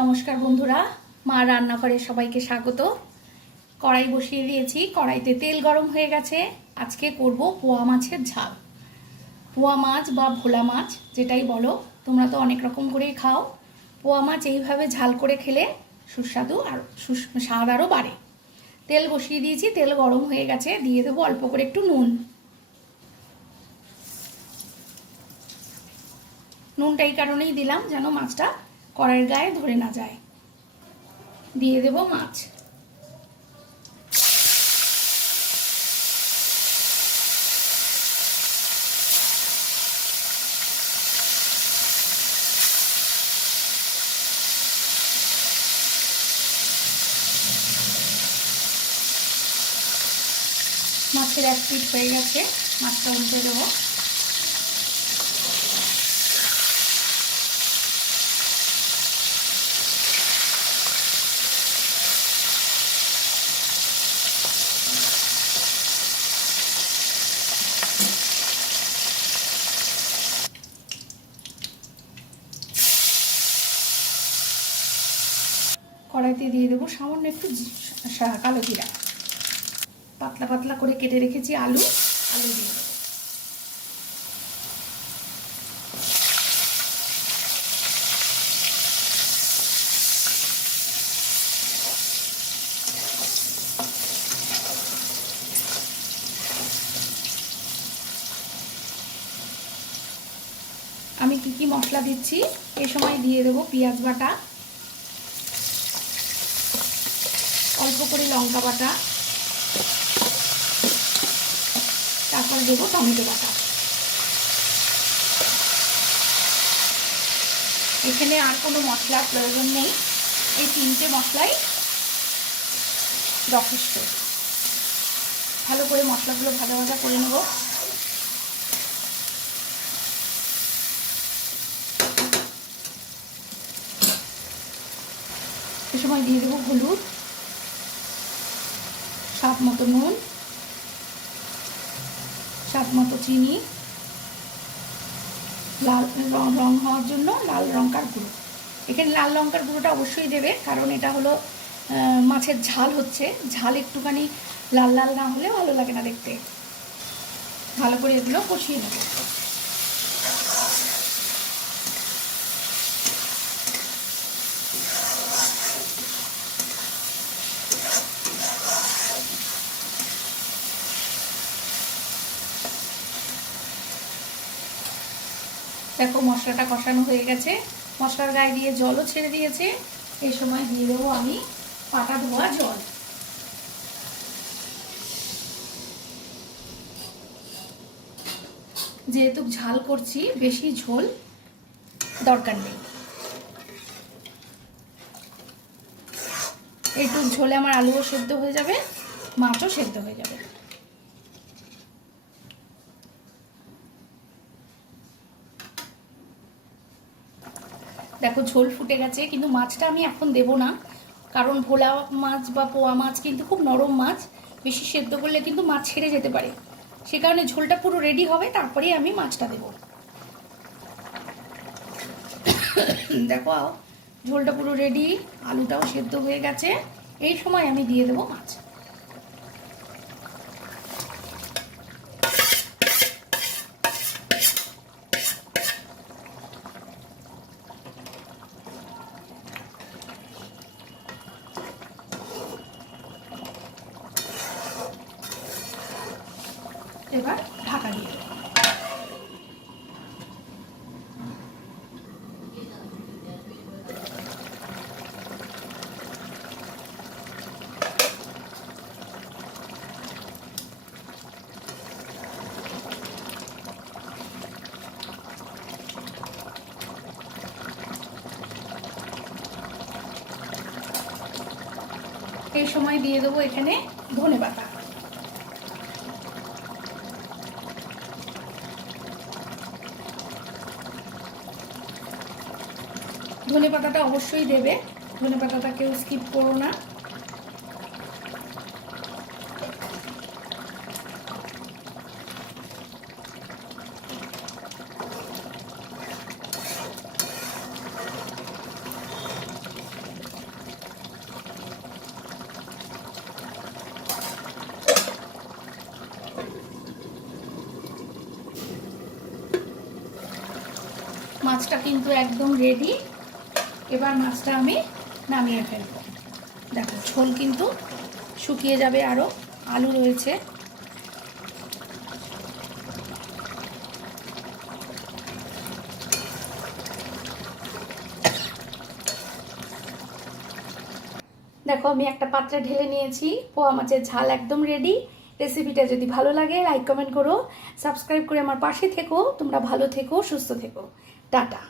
নমস্কার বন্ধুরা, মা রান্নাঘরে সবাইকে স্বাগত। কড়াই বসিয়ে দিয়েছি, কড়াইতে তেল গরম হয়ে গেছে। আজকে করব পোয়া মাছের ঝাল। পোয়া মাছ বা ভোলা মাছ যেটাই বলো, তোমরা তো অনেক রকম করেই খাও। পোয়া মাছ এইভাবে ঝাল করে খেলে সুস্বাদু আর স্বাদ আরও বাড়ে। তেল বসিয়ে দিয়েছি, তেল গরম হয়ে গেছে, দিয়ে দেবো অল্প করে একটু নুন। নুনটা এই কারণেই দিলাম যেন মাছটা কড়াইয়ের গায়ে ধরে না যায়। দিয়ে দেব মাছ। মাছের এক পিঠ হয়ে গেছে, মাছটা উল্টে দেবো। কড়াইতে দিয়ে দেবো সামান্য একটু কালো জিরা। পাতলা পাতলা করে কেটে রেখেছি আলু দিয়ে দেবো। আমি কি মশলা দিচ্ছি, এই সময় দিয়ে দেবো পেঁয়াজ বাটা, অল্প করে লঙ্কা বাটা, তারপর দেবো টমেটো বাটা। এখানে আর কোনো মশলার প্রয়োজন নেই, এই তিনটে মশলাই যথেষ্ট। ভালো করে মশলাগুলো ভাজা ভাজা করে নেব। এ সময় দিয়ে দেবো হলুদ, স্বাদ মতো নুন, স্বাদ মতো চিনি, লাল রং হওয়ার জন্য লাল লঙ্কার গুঁড়ো। এখানে লাল লঙ্কার গুঁড়োটা অবশ্যই দেবে, কারণ এটা হলো মাছের ঝাল হচ্ছে। ঝাল একটুখানি লাল লাল না হলে ভালো লাগে না দেখতে। ভালো করে এগুলো কষিয়ে নেব। দেখো মশলাটা কষানো হয়ে গেছে, মশলার গায়ে দিয়ে জলও ছেড়ে দিয়েছে। এই সময় দিয়ে দেবো আমি পাটা ধোয়া জল। যেহেতু ঝাল করছি, বেশি ঝোল দরকার নেই। এইটুক ঝোলে আমার আলুও সেদ্ধ হয়ে যাবে, মাছও সেদ্ধ হয়ে যাবে। দেখো ঝোল ফুটে গেছে, কিন্তু মাছটা আমি এখন দেব না, কারণ ভোলা মাছ বা পোয়া মাছ কিন্তু খুব নরম মাছ, বেশি সেদ্ধ করলে কিন্তু মাছ ছেড়ে যেতে পারে। সে কারণে ঝোলটা পুরো রেডি হবে, তারপরেই আমি মাছটা দেব। দেখো ঝোলটা পুরো রেডি, আলুটাও সেদ্ধ হয়ে গেছে। এই সময় আমি দিয়ে দেবো মাছ। এবার ঢাকা দিয়ে দেবো। এই সময় দিয়ে দেবো এখানে ধনেপাতা। ধনেপাতাটা অবশ্যই দেবে, ধনেপাতাটা কেউ স্কিপ করো না। মাছটা কিন্তু একদম রেডি। এবার মাছটা আমি নামিয়ে ফেলবো। দেখো ঝোল কিন্তু শুকিয়ে যাবে, আরও আলু রয়েছে। দেখো আমি একটা পাত্রে ঢেলে নিয়েছি, পোয়া মাছের ঝাল একদম রেডি। রেসিপিটা যদি ভালো লাগে লাইক কমেন্ট করো, সাবস্ক্রাইব করে আমার পাশে থেকো। তোমরা ভালো থেকো, সুস্থ থেকো। টাটা।